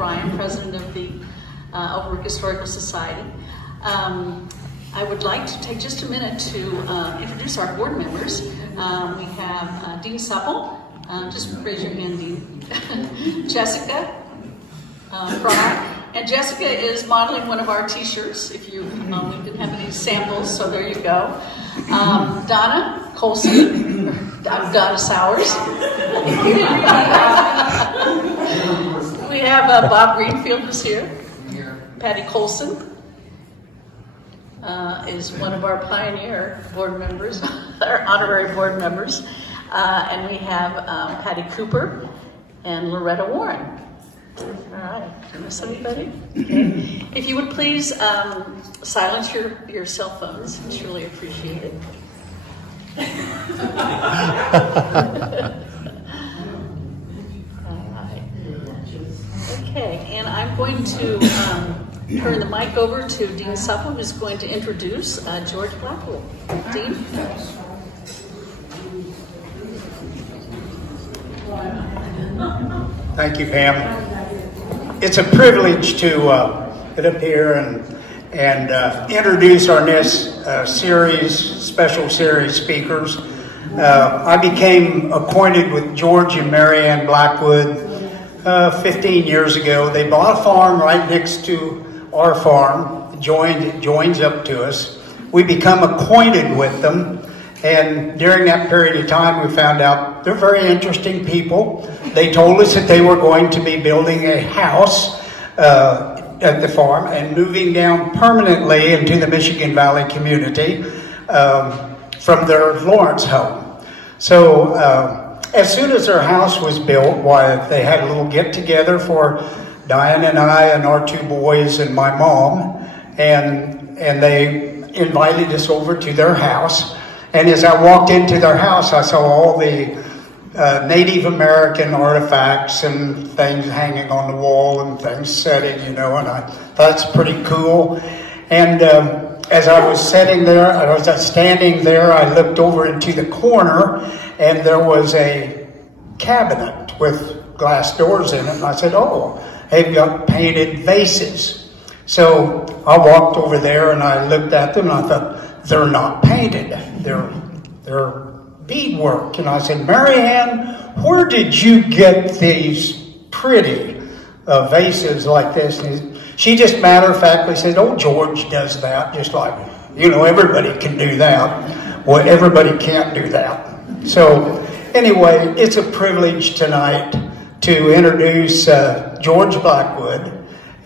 O'Brien, president of the Overbrook Historical Society. I would like to take just a minute to introduce our board members. We have Dean Supple. Just raise your hand, Dean. Jessica Fry. And Jessica is modeling one of our t-shirts, if you we didn't have any samples, so there you go. Donna Colson, Donna Sowers. We have Bob Greenfield is here. Patty Colson is one of our pioneer board members, our honorary board members. And we have Patty Cooper and Loretta Warren. All right, did I miss anybody? Okay. If you would please silence your cell phones, it's really appreciated. All right. Okay, and I'm going to turn the mic over to Dean Supple, who's going to introduce George Blackwood. Dean? Thank you, Pam. It's a privilege to get up here and introduce our next special series speakers. I became acquainted with George and Mary Ann Blackwood 15 years ago. They bought a farm right next to our farm, joins up to us. We become acquainted with them. And during that period of time, we found out they're very interesting people. They told us that they were going to be building a house at the farm and moving down permanently into the Michigan Valley community from their Lawrence home. So as soon as their house was built, why, they had a little get-together for Diane and I and our two boys and my mom, and they invited us over to their house. And as I walked into their house, I saw all the Native American artifacts and things hanging on the wall and things setting, you know, and I thought that's pretty cool. And as I was standing there, I looked over into the corner, and there was a cabinet with glass doors in it. And I said, oh, they've got painted vases. So I walked over there and I looked at them and I thought, they're not painted. They're beadwork. And I said, Mary Ann, where did you get these pretty vases like this? And she just matter-of-factly said, oh, George does that. Just like, you know, everybody can do that. Well, everybody can't do that. So anyway, it's a privilege tonight to introduce George Blackwood.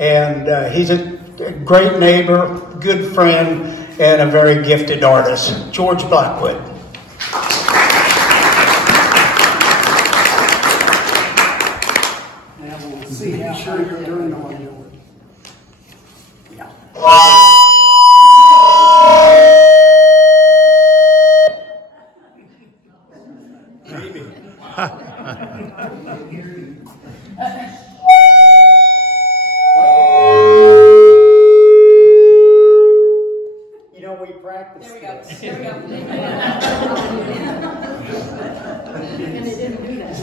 And he's a great neighbor, good friend, and a very gifted artist, George Blackwood. Now we'll see how sure you're doing on yours. Yeah. Maybe. There we go. There we go. And it didn't do that.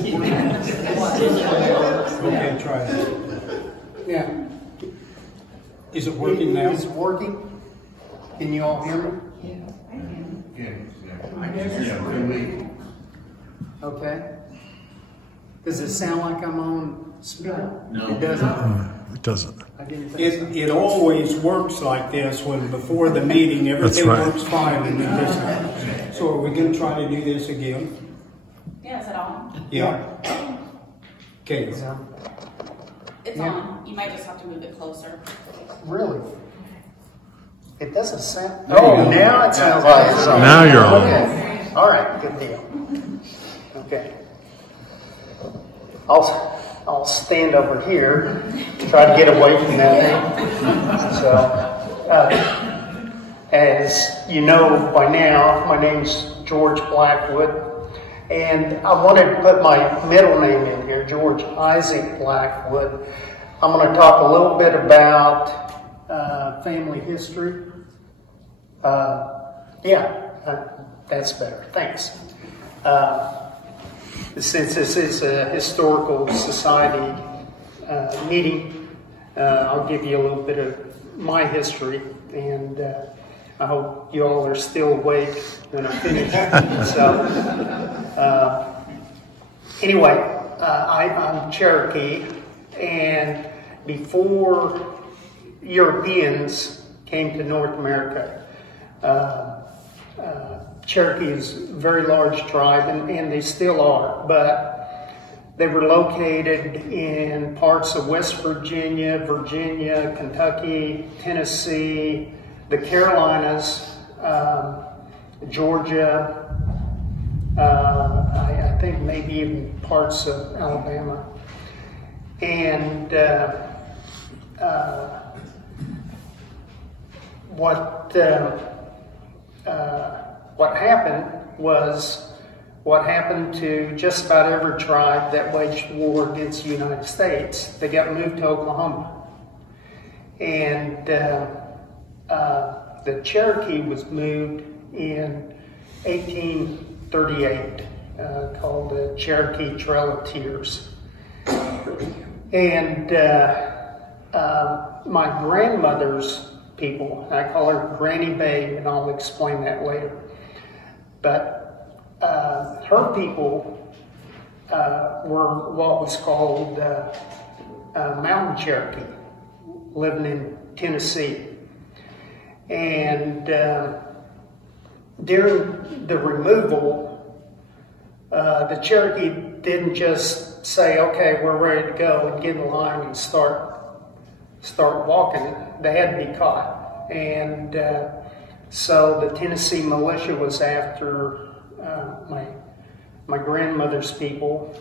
Okay, try it. Yeah. Is it working now? Is it working? Can you all hear me? Yeah. Okay. Does it sound like I'm on speaker? No. It doesn't? It doesn't. I didn't think so. It always works like this when before the meeting everything That's right. works fine and then this. So are we going to try to do this again? Yeah, is it on? Yeah. Okay. It's Yeah. on. You might just have to move it closer. Really? It doesn't sound... There you Oh, go. now it sounds like it's on. Now you're on. Okay. All right, good deal. Okay. I'll stand over here, try to get away from that thing. So, as you know by now, my name's George Blackwood, and I wanted to put my middle name in here, George Isaac Blackwood. I'm going to talk a little bit about family history. That's better. Thanks. Since this is a historical society meeting, I'll give you a little bit of my history, and I hope you all are still awake when I finish. So, anyway, I'm Cherokee, and before Europeans came to North America, Cherokee is a very large tribe, and they still are, but they were located in parts of West Virginia, Kentucky, Tennessee, the Carolinas, Georgia, I think maybe even parts of Alabama. And what happened was what happened to just about every tribe that waged war against the United States. They got moved to Oklahoma. And the Cherokee was moved in 1838, called the Cherokee Trail of Tears. And my grandmother's people, I call her Granny Babe, and I'll explain that later. But her people were what was called Mountain Cherokee, living in Tennessee. And during the removal, the Cherokee didn't just say, okay, we're ready to go, and get in line and start walking. They had to be caught. And so the Tennessee militia was after my grandmother's people.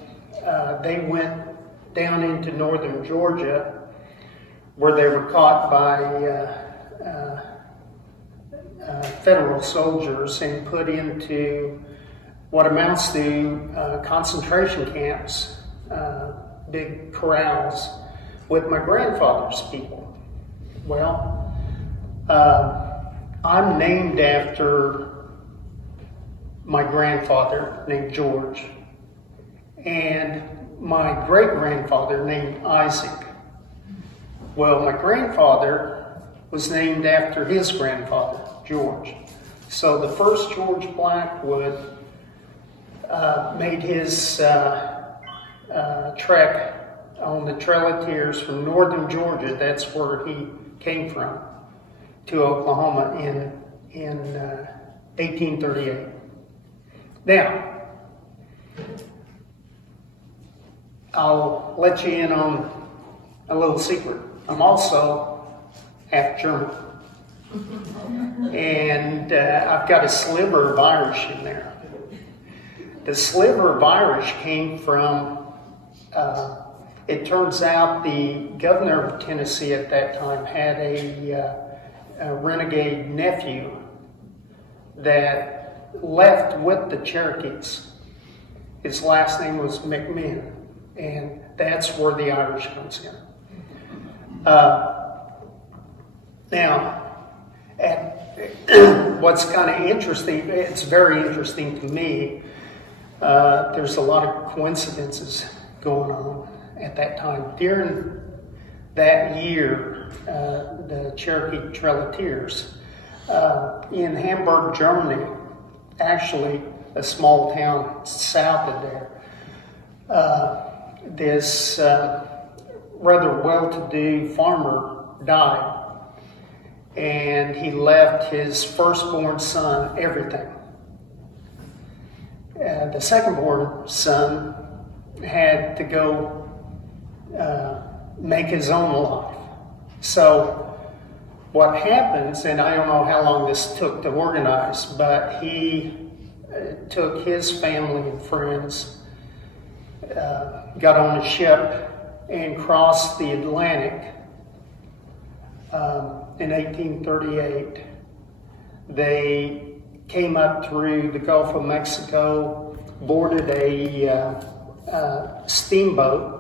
They went down into northern Georgia, where they were caught by federal soldiers and put into what amounts to concentration camps, big corrals, with my grandfather's people. Well, I'm named after my grandfather named George, and my great-grandfather named Isaac. Well, my grandfather was named after his grandfather, George. So the first George Blackwood made his trek on the Trail of Tears from northern Georgia, that's where he came from, to Oklahoma in 1838. Now, I'll let you in on a little secret. I'm also half German. And I've got a sliver of Irish in there. The sliver of Irish came from, it turns out the governor of Tennessee at that time had a renegade nephew that left with the Cherokees. His last name was McMinn, and that's where the Irish comes in. Now, what's kind of interesting, it's very interesting to me, there's a lot of coincidences going on at that time. During that year, the Cherokee Trail of Tears, in Hamburg, Germany, actually a small town south of there, this rather well-to-do farmer died, and he left his firstborn son everything. The secondborn son had to go make his own life. So what happens, and I don't know how long this took to organize, but he took his family and friends, got on a ship and crossed the Atlantic in 1838. They came up through the Gulf of Mexico, boarded a steamboat,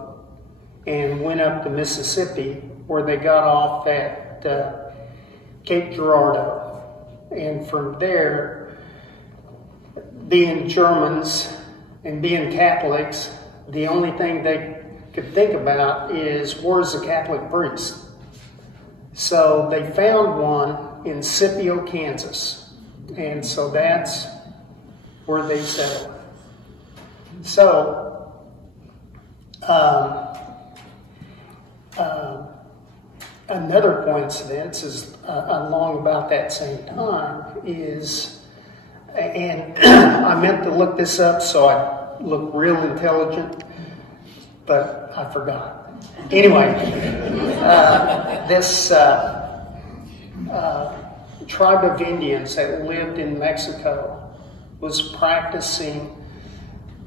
and went up the Mississippi, where they got off at Cape Girardeau. And from there, being Germans and being Catholics, the only thing they could think about is, where's the Catholic priest? So they found one in Scipio, Kansas. And so that's where they settled. So, another coincidence is along about that same time is, and I meant to look this up so I look real intelligent, but I forgot. Anyway, this tribe of Indians that lived in Mexico was practicing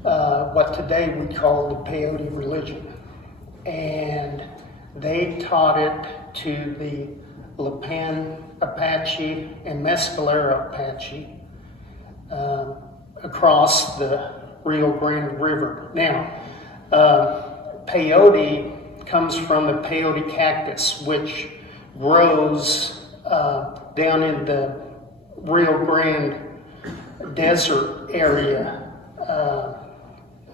what today we call the peyote religion. And they taught it to the Lipan Apache and Mescalero Apache across the Rio Grande River. Now, peyote comes from the peyote cactus, which grows down in the Rio Grande desert area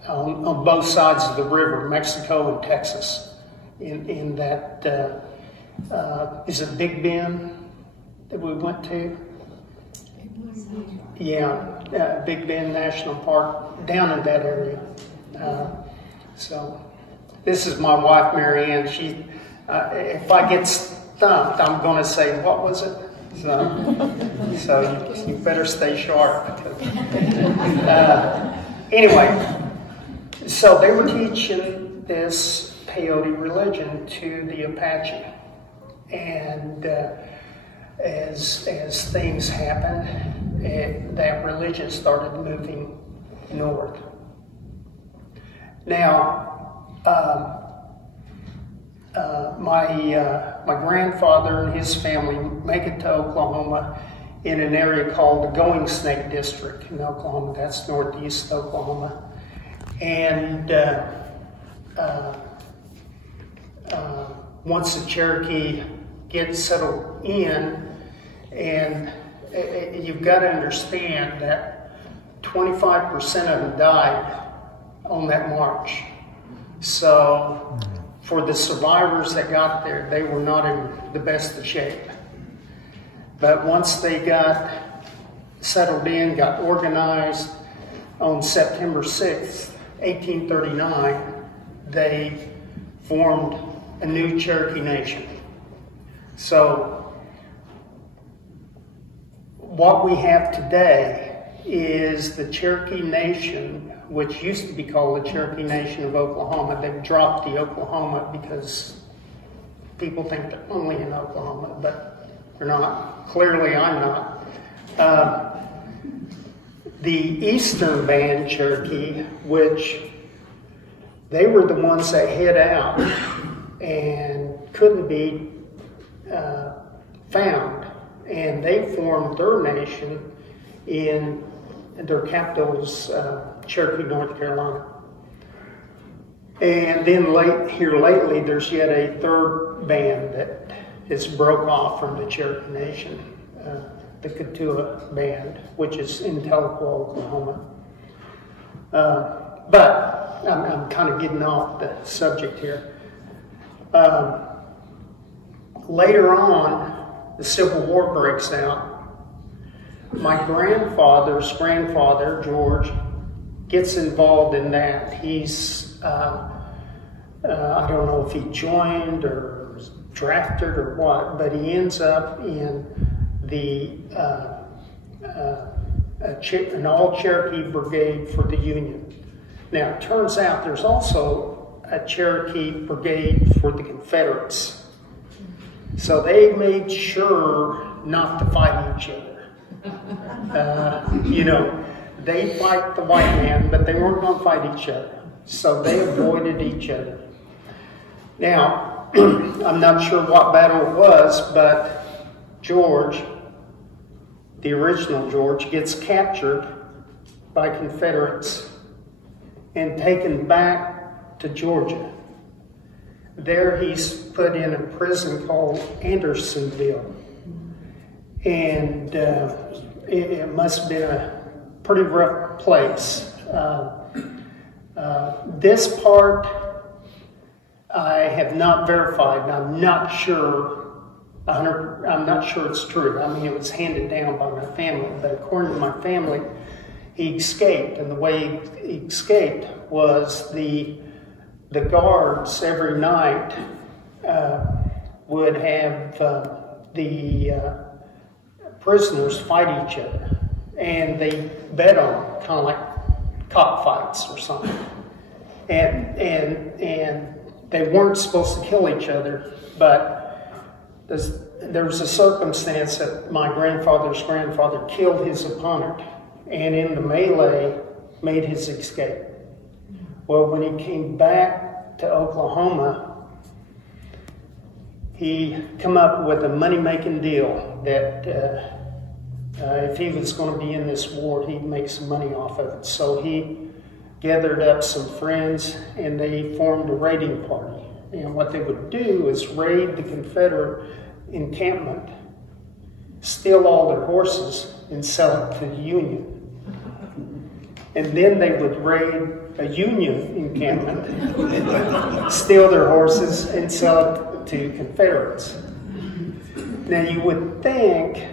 on both sides of the river, Mexico and Texas. In that, is it Big Bend that we went to? Yeah, Big Bend National Park, down in that area. So this is my wife, Mary Ann. She, if I get stumped, I'm going to say, what was it? So you better stay sharp. Anyway, so they were teaching this peyote religion to the Apache. And as things happened, that religion started moving north. Now, my grandfather and his family make it to Oklahoma in an area called the Going Snake District in Oklahoma. That's northeast Oklahoma. And once the Cherokee gets settled in, and you've got to understand that 25% of them died on that march. So for the survivors that got there, they were not in the best of shape. But once they got settled in, got organized, on September 6th, 1839, they formed a new Cherokee Nation. So what we have today is the Cherokee Nation, which used to be called the Cherokee Nation of Oklahoma. They've dropped the Oklahoma because people think they're only in Oklahoma, but they're not. Clearly, I'm not. The Eastern Band Cherokee, which they were the ones that hid out and couldn't be found, and they formed their nation in their capital's Cherokee, North Carolina. And then lately, there's yet a third band that has broke off from the Cherokee Nation, the Keetoowah Band, which is in Tahlequah, Oklahoma. But I'm kind of getting off the subject here. Later on, the Civil War breaks out. My grandfather's grandfather, George, gets involved in that. He's, I don't know if he joined or was drafted or what, but he ends up in the an all-Cherokee brigade for the Union. Now, it turns out there's also a Cherokee brigade for the Confederates. So they made sure not to fight each other. You know, they fight the white man, but they weren't going to fight each other. So they avoided each other. Now, I'm not sure what battle it was, but George, the original George, gets captured by Confederates and taken back to Georgia. There he's put in a prison called Andersonville. And it must have been a pretty rough place. This part I have not verified, and I'm not sure it's true. I mean, it was handed down by my family, but according to my family, he escaped, and the way he escaped was the guards every night would have the prisoners fight each other, and they bet on it, kind of like cockfights or something. And they weren't supposed to kill each other, but there was a circumstance that my grandfather's grandfather killed his opponent, and in the melee made his escape. Well, when he came back to Oklahoma, he come up with a money-making deal that if he was going to be in this war, he'd make some money off of it. So he gathered up some friends, and they formed a raiding party. And what they would do is raid the Confederate encampment, steal all their horses, and sell it to the Union. And then they would raid a Union encampment, steal their horses, and sell it to Confederates. Now you would think,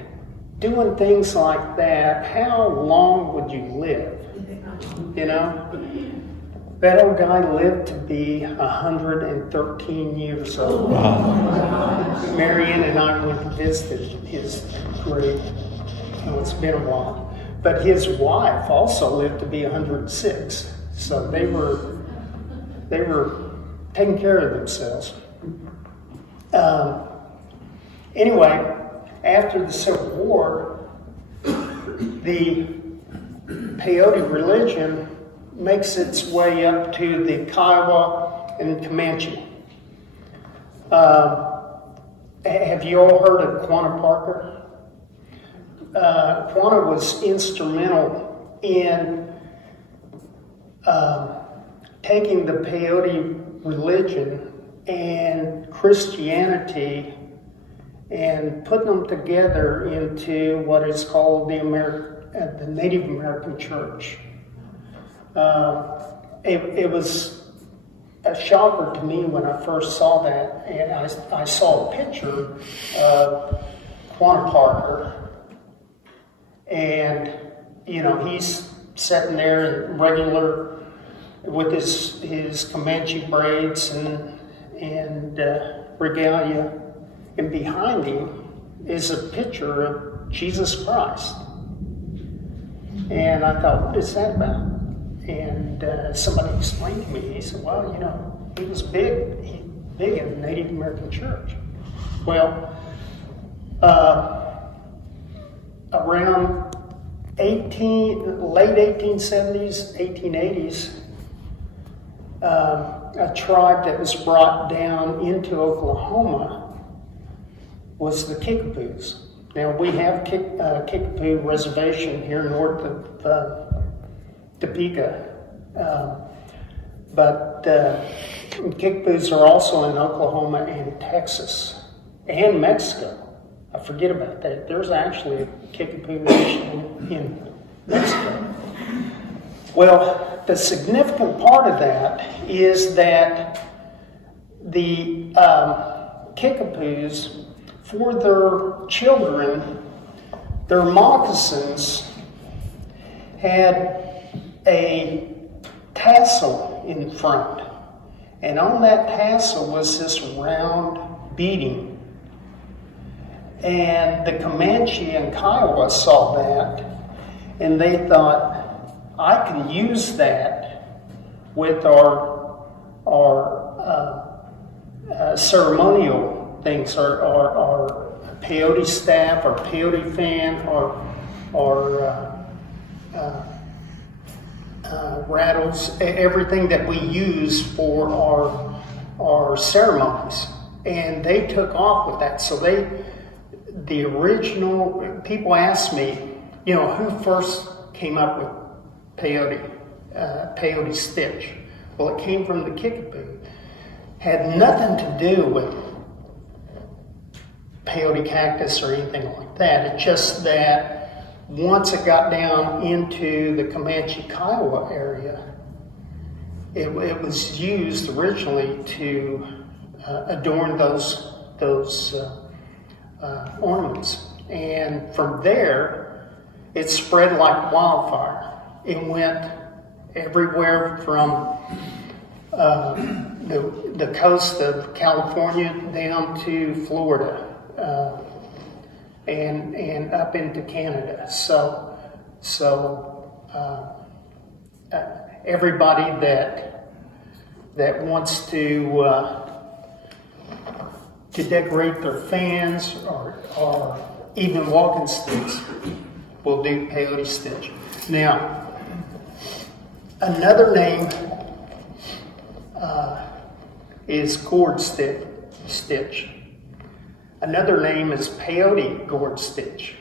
doing things like that, how long would you live? You know? That old guy lived to be 113 years old. Wow. Marianne and I went to visit his grave. Oh, it's been a while. But his wife also lived to be 106. So they were taking care of themselves. Anyway, after the Civil War, the peyote religion makes its way up to the Kiowa and Comanche. Have you all heard of Quanah Parker? Quanah was instrumental in taking the peyote religion and Christianity and putting them together into what is called the Native American Church. It was a shocker to me when I first saw that, and I saw a picture of Quanah Parker, and you know, he's sitting there in regular with his Comanche braids and regalia, and behind him is a picture of Jesus Christ. And I thought, what is that about? And somebody explained to me. He said, well, you know, he was big in the Native American Church. Well, around late 1870s, 1880s, a tribe that was brought down into Oklahoma was the Kickapoos. Now, we have Kickapoo Reservation here north of Topeka, but Kickapoos are also in Oklahoma and Texas and Mexico. I forget about that. There's actually a Kickapoo Nation in Mexico. Well, the significant part of that is that the Kickapoos, for their children, their moccasins had a tassel in front. And on that tassel was this round beading. And the Comanche and Kiowa saw that, and they thought, I can use that with our ceremonial things, our peyote staff, our peyote fan, our rattles, everything that we use for our ceremonies. And they took off with that. So the original, people ask me, you know, who first came up with peyote stitch? Well, it came from the Kickapoo. Had nothing to do with peyote cactus or anything like that. It's just that once it got down into the Comanche Kiowa area, it was used originally to adorn those ornaments. And from there, it spread like wildfire. It went everywhere from the coast of California down to Florida and up into Canada. So everybody that wants to decorate their fans or even walking sticks will do peyote stitch. Now, another name is gourd stitch. Another name is peyote gourd stitch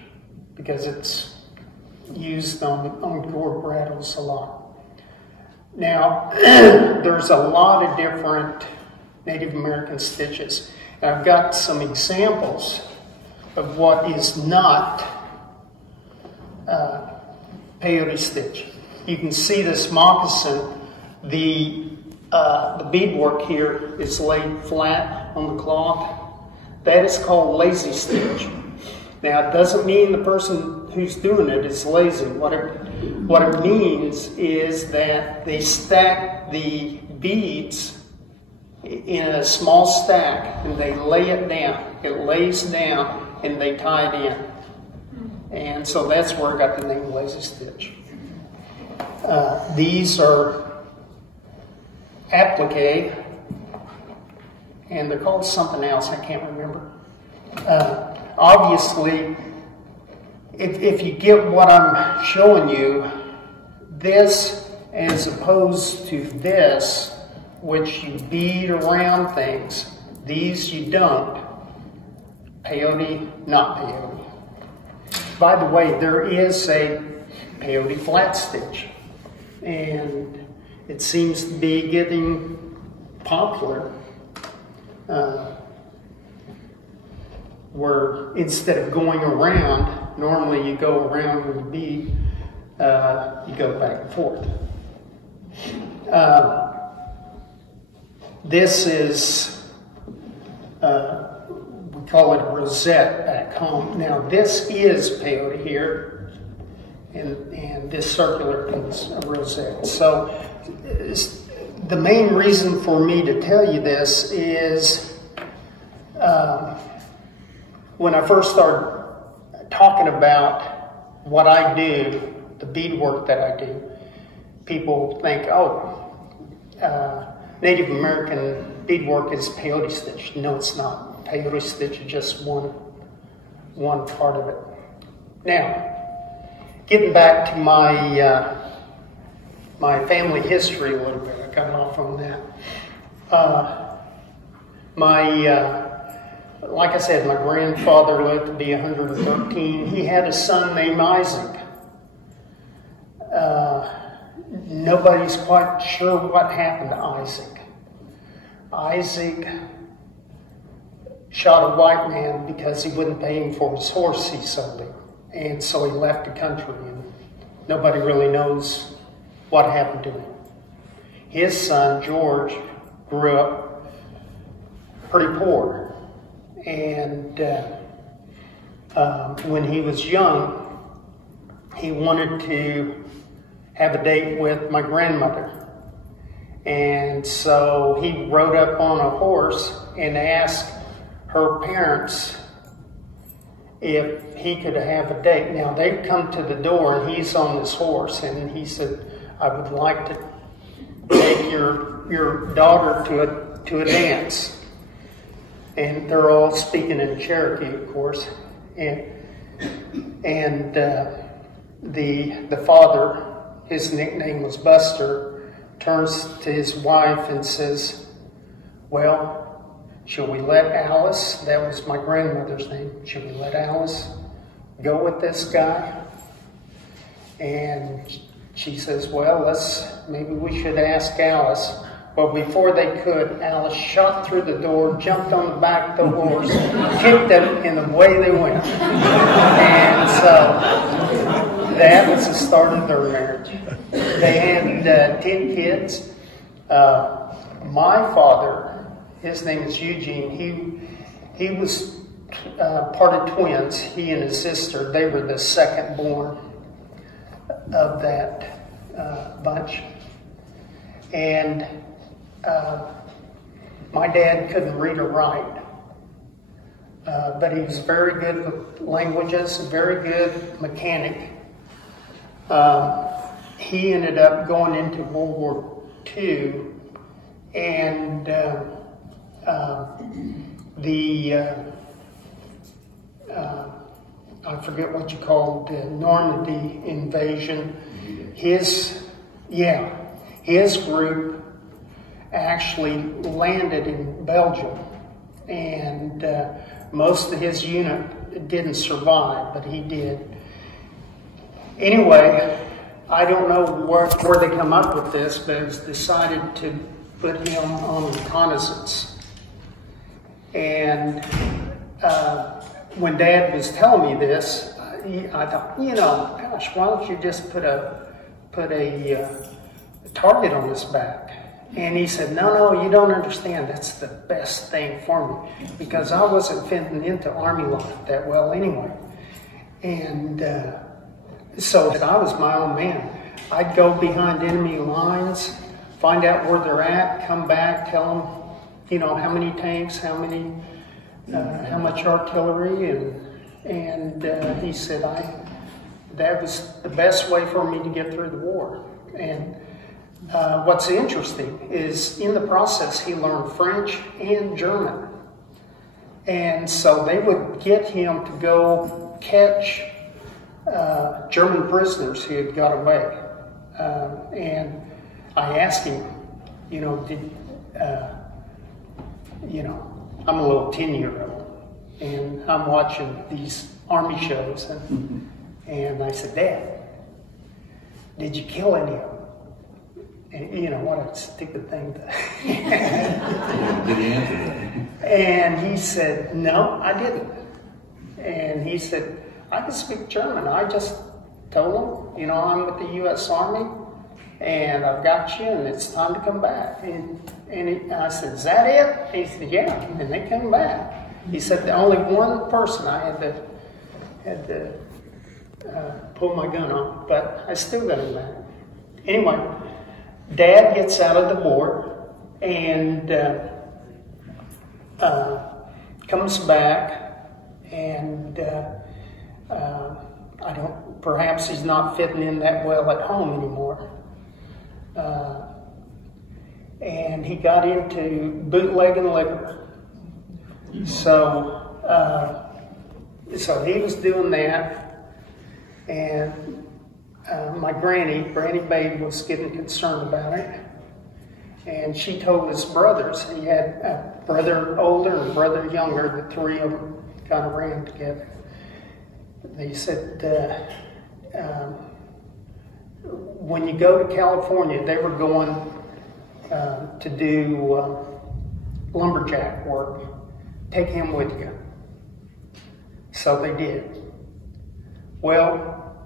because it's used on gourd brattles a lot. Now, there's a lot of different Native American stitches. And I've got some examples of what is not peyote stitch. You can see this moccasin. The beadwork here is laid flat on the cloth. That is called lazy stitch. Now, it doesn't mean the person who's doing it is lazy. What it means is that they stack the beads in a small stack and they lay it down. It lays down and they tie it in. And so that's where I got the name lazy stitch. These are applique, and they're called something else, I can't remember. Obviously, if you get what I'm showing you, this as opposed to this, which you bead around things, these you don't. Peyote, not peyote. By the way, there is a peyote flat stitch, and it seems to be getting popular, where instead of going around, normally you go around with a bead, you go back and forth. This is, we call it a rosette back home. Now this is peyote here, and this circular is a rosette. So the main reason for me to tell you this is when I first started talking about what I do, the beadwork that I do, people think, oh, Native American beadwork is peyote stitch. No, it's not. Peyote stitch is just one part of it. Now, getting back to my my family history a little bit. I got off on that. Like I said, my grandfather lived to be 113. He had a son named Isaac. Nobody's quite sure what happened to Isaac. Isaac shot a white man because he wouldn't pay him for his horse he sold him. And so he left the country, and nobody really knows what happened to him. His son, George, grew up pretty poor. And when he was young, he wanted to have a date with my grandmother. And so he rode up on a horse and asked her parents if he could have a date. Now, they'd come to the door and he's on this horse, and he said, I would like to take your daughter to a dance. And they're all speaking in Cherokee, of course. And the father, his nickname was Buster, turns to his wife and says, well, shall we let Alice, that was my grandmother's name, shall we let Alice go with this guy? And she says, well, maybe we should ask Alice. Well, before they could, Alice shot through the door, jumped on the back of the horse, kicked them, and away they went. And so that was the start of their marriage. They had 10 kids. My father, his name is Eugene, he was part of twins. He and his sister, they were the second born of that bunch. And my dad couldn't read or write, but he was very good with languages, very good mechanic. He ended up going into World War II, and I forget what you called the Normandy invasion. His group actually landed in Belgium, and most of his unit didn't survive, but he did. Anyway, I don't know where they come up with this, but it was decided to put him on reconnaissance. And when Dad was telling me this, I thought, gosh, why don't you just put a target on his back? And he said, no, you don't understand. That's the best thing for me, because I wasn't fitting into Army life that well anyway. And so I was my own man. I'd go behind enemy lines, find out where they're at, come back, tell them, how many tanks, how much artillery, and he said that was the best way for me to get through the war. And what's interesting is in the process he learned French and German, and so they would get him to go catch German prisoners who had got away. And I asked him, I'm a little 10-year-old, and I'm watching these Army shows, and I said, Dad, did you kill any of them? And what a stupid thing to... Did he answer that? And he said, no, I didn't. And he said, I can speak German. I just told him, I'm with the U.S. Army, and I've got you, and it's time to come back. And I said, is that it? He said, yeah. And they came back. He said, the only one person I had to pull my gun on, but I still got him back. Anyway, Dad gets out of the war and comes back, and perhaps he's not fitting in that well at home anymore. And he got into bootlegging liquor. So he was doing that, and my Granny Babe was getting concerned about it. And she told his brothers, he had a brother older and a brother younger, the three of them kind of ran together. They said, when you go to California, they were going to do lumberjack work. Take him with you. So they did. Well,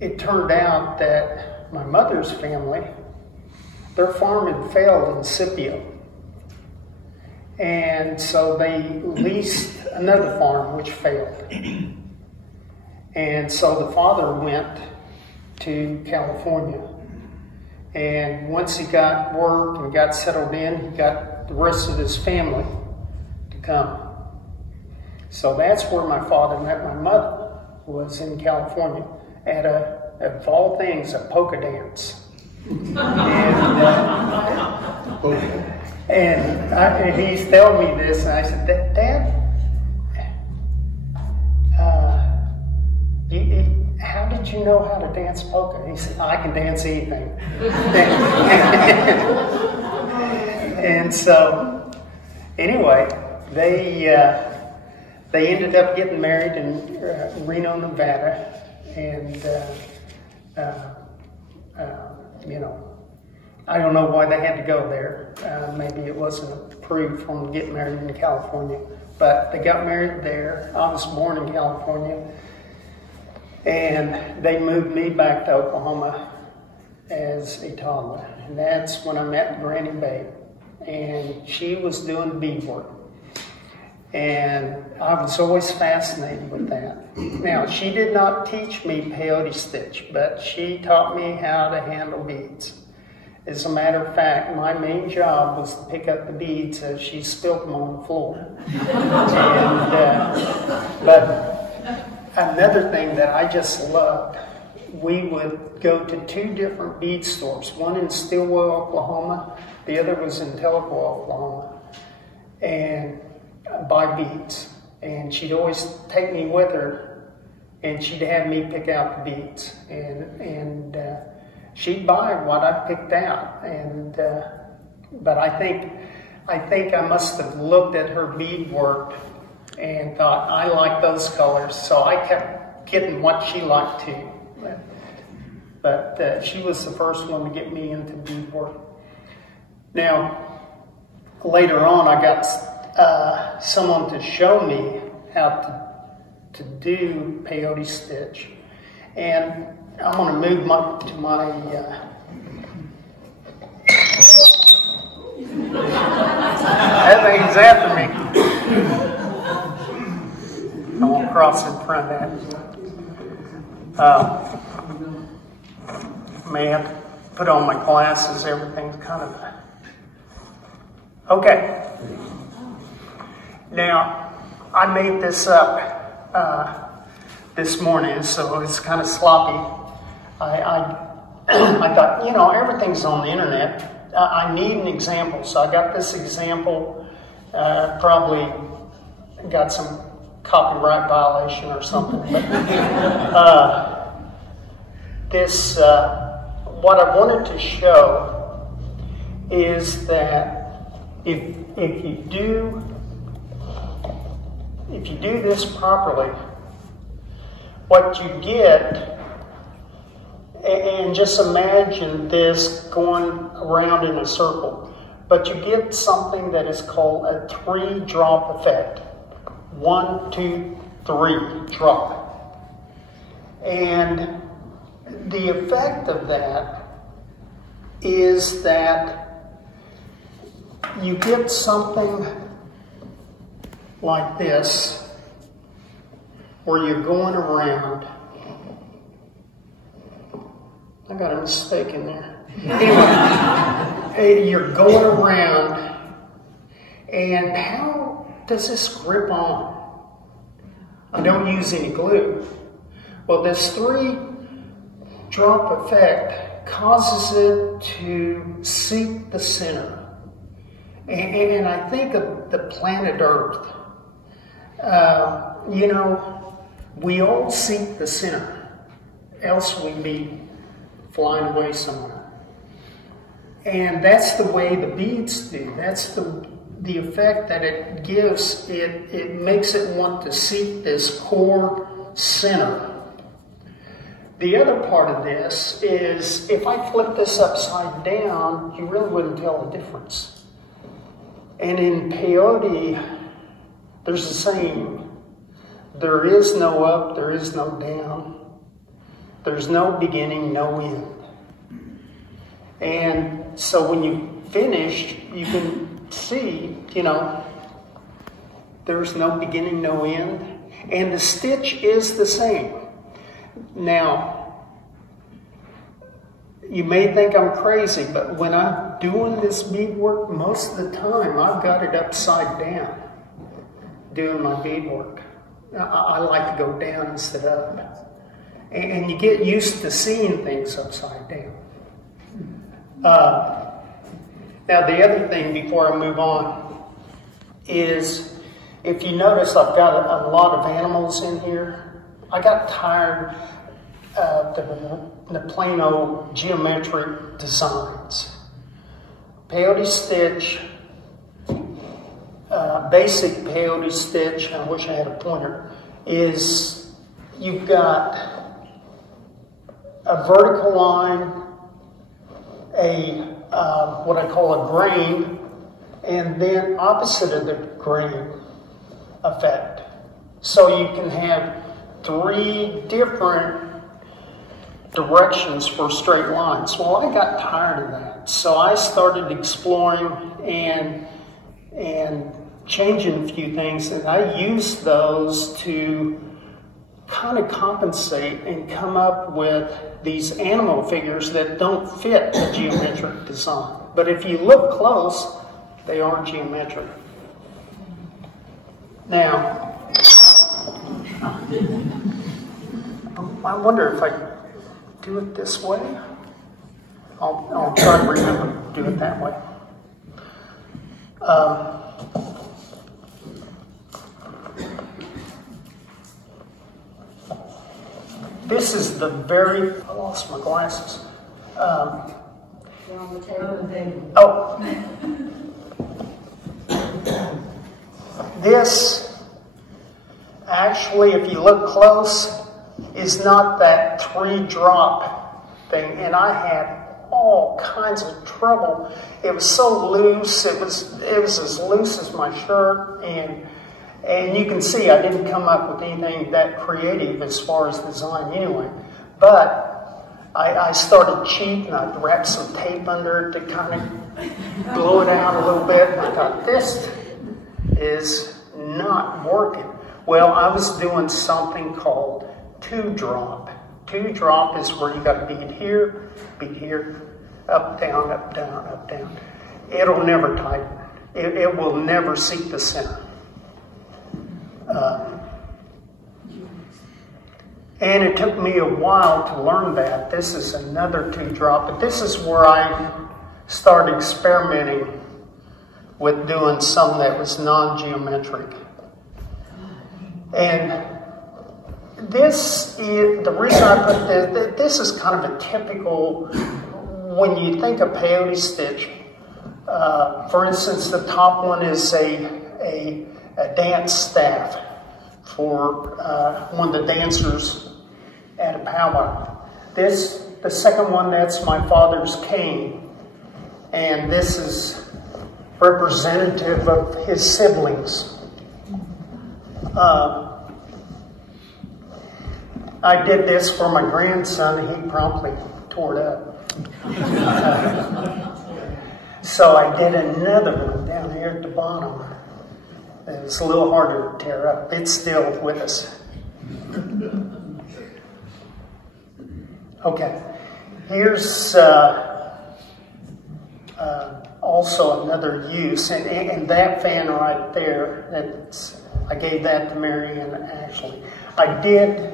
it turned out that my mother's family, their farm had failed in Scipio. And so they leased another farm which failed. And so the father went to California. And once he got work and got settled in, he got the rest of his family to come. So that's where my father met my mother, was in California at of all things, a polka dance. And he's telling me this, and I said, Dad, how did you know how to dance polka? And he said, I can dance anything. And so, anyway, they ended up getting married in Reno, Nevada, and I don't know why they had to go there. Maybe it wasn't approved for them to get married in California, but they got married there. I was born in California, and they moved me back to Oklahoma as a toddler. And that's when I met Granny Babe. And she was doing beadwork. And I was always fascinated with that. Now, she did not teach me peyote stitch, but she taught me how to handle beads. As a matter of fact, my main job was to pick up the beads as she spilled them on the floor. But another thing that I just loved, we would go to 2 different bead stores, one in Stillwell, Oklahoma, the other was in Tehilco, Oklahoma, and buy beads. And she'd always take me with her, and she'd have me pick out the beads. And she'd buy what I picked out. And but I think I must have looked at her beadwork and thought, I like those colors, so I kept getting what she liked too. But she was the first one to get me into beadwork. Now, later on, I got someone to show me how to do peyote stitch. And I'm going to move to my that thing's after me. I won't cross in front of that. May have to put on my glasses. Everything's kind of... Okay. Now, I made this up this morning, so it's kind of sloppy. I thought, you know, everything's on the internet. I need an example, so I got this example. Probably got some copyright violation or something. But what I wanted to show is that if you do this properly, what you get, and just imagine this going around in a circle, but you get something that is called a 3-drop effect. 1, 2, 3, drop. And the effect of that is that you get something like this, where you're going around. I got a mistake in there. Anyway, you're going around, and how does this grip on? I don't use any glue. Well, this 3-drop effect causes it to seek the center. And I think of the planet Earth. You know, we all seek the center, else we'd be flying away somewhere. And that's the way the beads do. That's the effect that it gives. It makes it want to seek this core center. The other part of this is, if I flip this upside down, you really wouldn't tell the difference. And in peyote, there's a saying, there is no up, there is no down. There's no beginning, no end. And so when you finish, you can see, you know, there's no beginning, no end. And the stitch is the same. Now, you may think I'm crazy, but when I'm doing this beadwork, most of the time I've got it upside down doing my beadwork. I like to go down instead of up. And you get used to seeing things upside down. Now the other thing before I move on is, if you notice, I've got a lot of animals in here. I got tired of the plain old geometric designs. Peyote stitch, basic peyote stitch, I wish I had a pointer, is you've got a vertical line, what I call a grain, and then opposite of the grain effect. So you can have 3 different directions for straight lines. Well, I got tired of that. So I started exploring and changing a few things, and I used those to kind of compensate and come up with these animal figures that don't fit a geometric design. But if you look close, they are geometric. Now, I wonder if I do it this way. I'll try to remember to do it that way. This is the very, I lost my glasses. This, actually, if you look close, is not that 3-drop thing. And I had all kinds of trouble. It was so loose. It was as loose as my shirt. And you can see I didn't come up with anything that creative as far as design anyway. But I started cheating. I wrapped some tape under it to kind of blow it out a little bit. And I thought, this is not working. Well, I was doing something called 2-drop. 2-drop is where you got to beat here, up, down, up, down, up, down. It'll never tighten. It will never seek the center. And it took me a while to learn that. This is another 2-drop, but this is where I started experimenting with doing something that was non-geometric. And this is, the reason I put this is kind of a typical, when you think of peyote stitch, for instance, the top one is a dance staff for one of the dancers at a powwow. The second one, that's my father's cane. And this is representative of his siblings. I did this for my grandson, and he promptly tore it up. So I did another one down here at the bottom. It was a little harder to tear up. It's still with us. Okay, here's also another use, and that fan right there, I gave that to Marianne, actually. I did,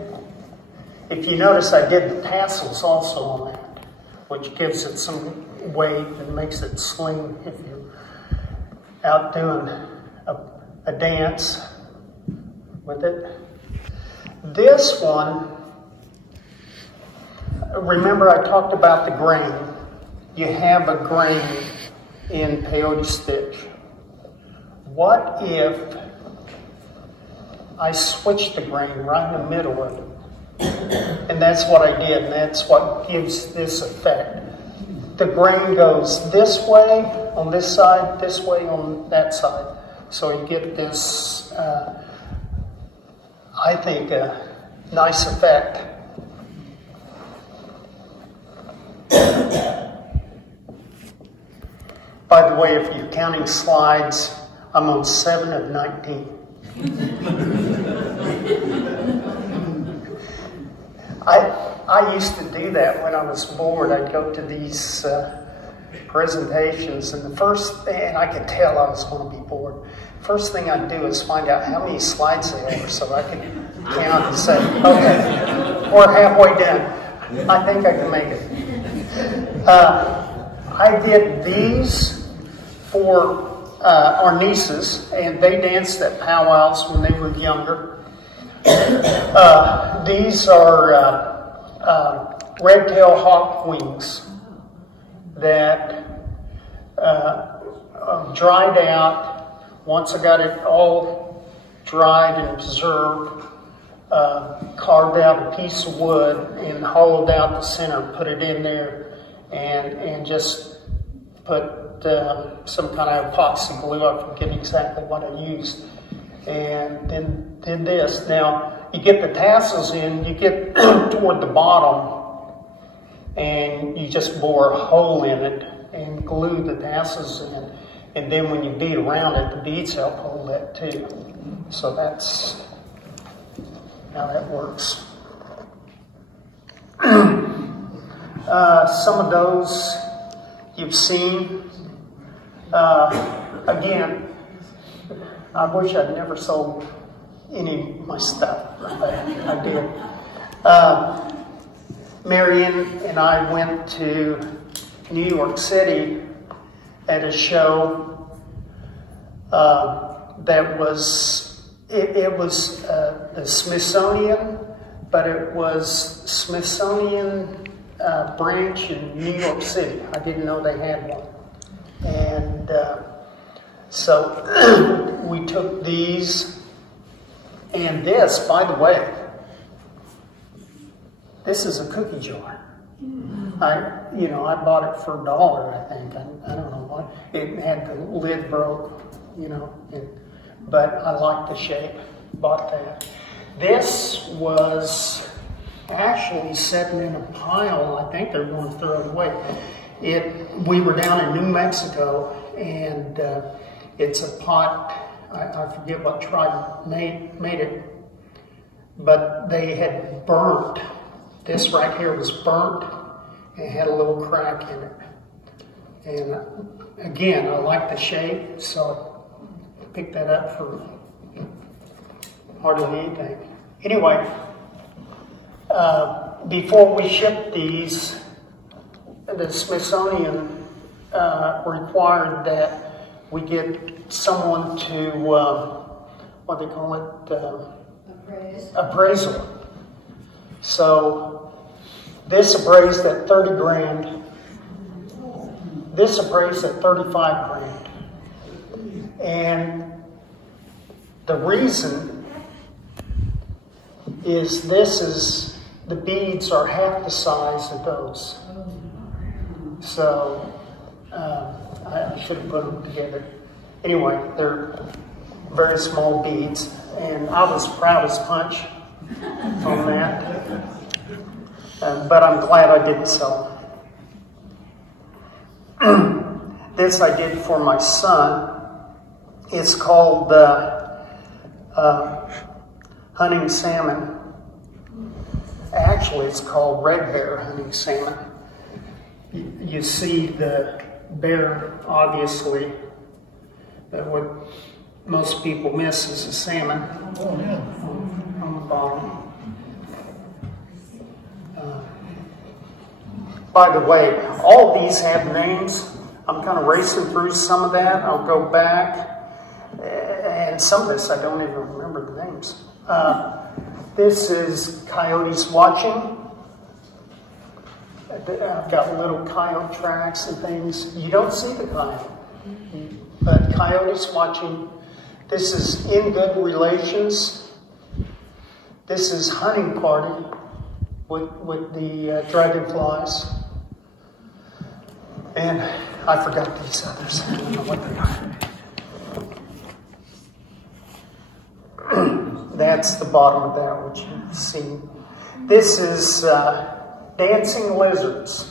if you notice, I did the tassels also on that, which gives it some weight and makes it sling if you're out doing a dance with it. This one, remember I talked about the grain. You have a grain in peyote stitch. What if I switched the grain right in the middle of it? And that's what I did, and that's what gives this effect. The grain goes this way on this side, this way on that side. So you get this, I think, a nice effect. By the way, if you're counting slides, I'm on 7 of 19. I used to do that when I was bored. I'd go to these presentations, and and I could tell I was going to be bored. First thing I'd do is find out how many slides there were so I could count and say, okay, we're halfway done. I think I can make it. I did these for our nieces, and they danced at powwows when they were younger. These are red-tailed hawk wings that dried out. Once I got it all dried and preserved, carved out a piece of wood and hollowed out the center, put it in there, and just put some kind of epoxy glue. I forget exactly what I used. And then did this. Now, you get the tassels in, you get toward the bottom, and you just bore a hole in it and glue the tassels in. And then when you beat around it, the beads help hold that too. So that's how that works. Some of those you've seen. Again, I wish I'd never sold any of my stuff. I did. Marion and I went to New York City at a show that was, it was the Smithsonian, but it was Smithsonian branch in New York City. I didn't know they had one. And so we took these, and this, by the way, this is a cookie jar. I bought it for $1, I think. I don't know what. It had the lid broke, but I liked the shape. Bought that. This was actually sitting in a pile. I think they're going to throw it away. We were down in New Mexico, and it's a pot. I forget what tribe made it, but they had burnt. This right here was burnt and had a little crack in it. And again, I like the shape, so I picked that up for hardly anything. Anyway, before we shipped these, the Smithsonian required that we get someone to, what they call it? Appraisal. So this appraised at 30 grand. This appraised at 35 grand. And the reason is the beads are half the size of those. So I should have put them together. Anyway, they're very small beads, and I was proud as punch on that. But I'm glad I didn't sell them. This I did for my son. It's called hunting salmon. Actually, it's called red bear hunting salmon. You see the bear, obviously, that what most people miss is the salmon on the bottom. By the way, all these have names. I'm kind of racing through some of that. I'll go back. And some of this, I don't even remember the names. This is Coyotes Watching. I've got little coyote tracks and things. You don't see the coyote, but Coyotes Watching. This is In Good Relations. This is Hunting Party with the dragonflies. And I forgot these others. I don't know what they are. That's the bottom of that, which you see. This is Dancing Lizards.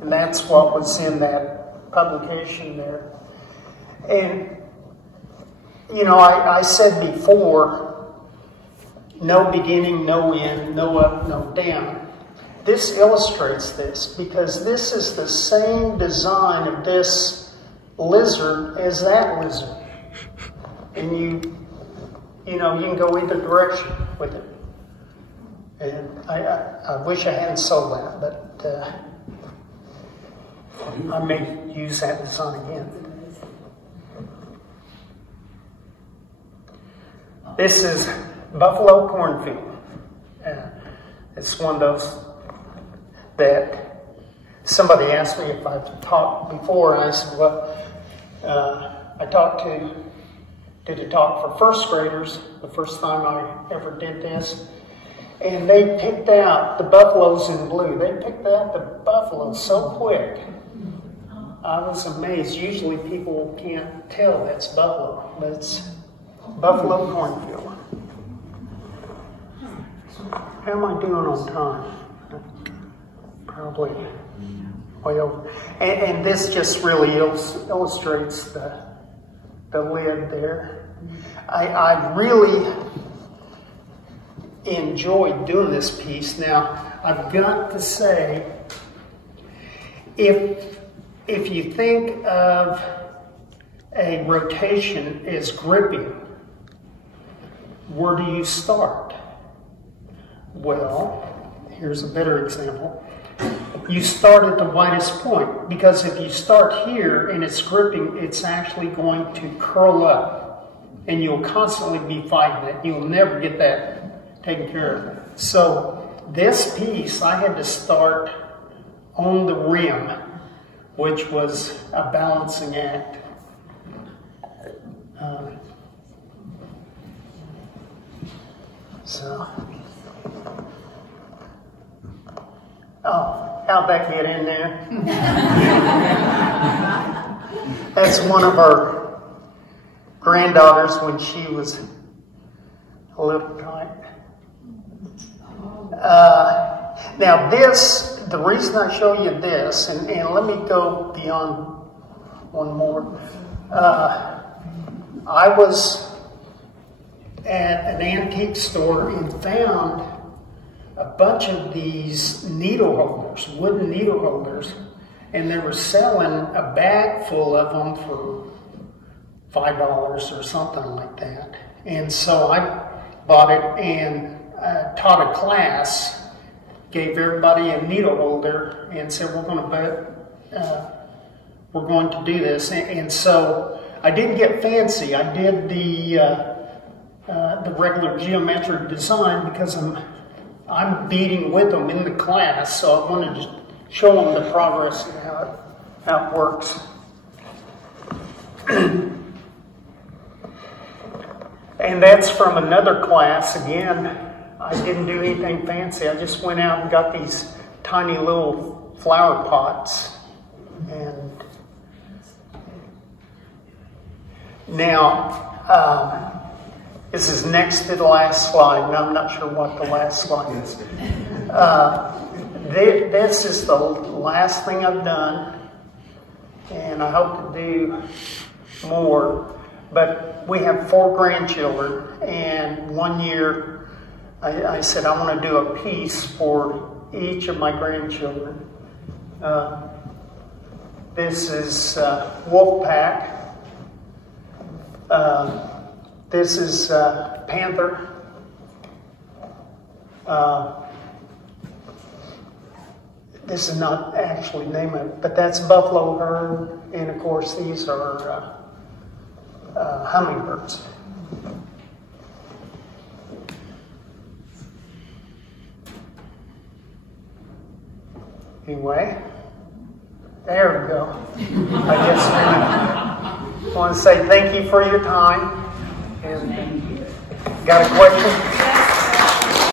And that's what was in that publication there. And, I said before, no beginning, no end, no up, no down. This illustrates this because this is the same design of this lizard as that lizard. And you can go either direction with it. And I wish I hadn't sold that, but I may use that design again. This is Buffalo Cornfield. It's one of those that somebody asked me if I've talked before, and I said, well, I did a talk for first graders the first time I ever did this, and they picked out the buffaloes in blue. They picked out the buffaloes so quick. I was amazed. Usually people can't tell that's buffalo, but it's Buffalo Cornfield. How am I doing on time? probably way over. And this just really illustrates the lid there. I really enjoyed doing this piece. Now, I've got to say, if you think of a rotation as gripping, where do you start? Well, here's a better example. You start at the widest point, because if you start here and it's gripping, it's actually going to curl up, and you'll constantly be fighting it. You'll never get that taken care of. So this piece, I had to start on the rim, which was a balancing act. Oh, how'd that get in there? That's one of our granddaughters when she was a little tight. Now this, the reason I show you this, and let me go beyond one more. I was at an antique store and found a bunch of these needle holders, wooden needle holders, and they were selling a bag full of them for $5 or something like that. And so I bought it and taught a class, gave everybody a needle holder, and said we're going to do this. And so I didn't get fancy. I did the regular geometric design because I'm beating with them in the class, so I wanted to show them the progress and how it works. And that's from another class. Again, I didn't do anything fancy. I just went out and got these tiny little flower pots. And now, this is next to the last slide, and I'm not sure what the last slide is. This is the last thing I've done, and I hope to do more. But we have 4 grandchildren, and one year I said I want to do a piece for each of my grandchildren. This is Wolfpack. This is Panther. This is not actually named it, but that's Buffalo Herd, and of course these are hummingbirds. Anyway, there we go. I just want to say thank you for your time. And got a question?